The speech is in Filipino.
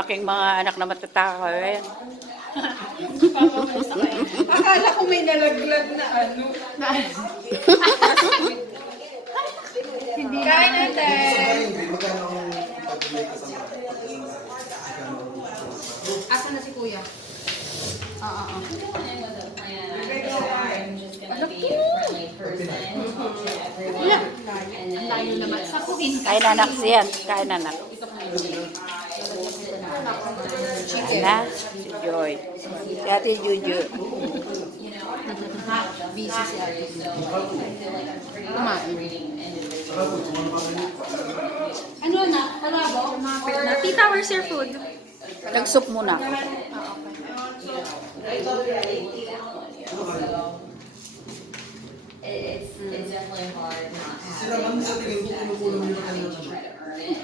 aking mga anak na matatakaw. Eh. Akala ko may nalaglag na ano. Hindi. Kain natin. Asa na si Kuya? Oo. Ang layo naman. Sapuhin ka. Kain anak siyan. Kain anak. Kain na. Si Joy. Si Ate Juju. Busy si Ate. Kumain. Ano na? Kalabo? Kumapit na. Tita, where's your food? Nag-soup muna ako. It's definitely hard not having to try to earn it.